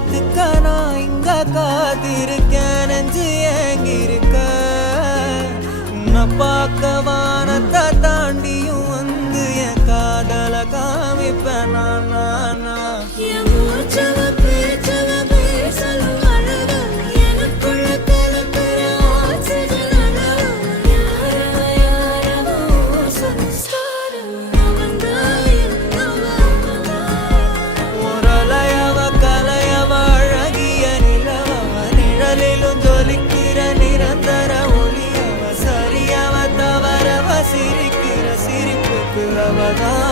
காத்துக்க நான் இங்க காத்திருக்கேன் நெஞ்சு ஏங்கிருக்க உன்னை பார்க்க வானத்தை தாண்டியும் வந்து என் காதல காமிப்பேன் நான் சிரிக்கிற சிரிப்புக்கு அவதான்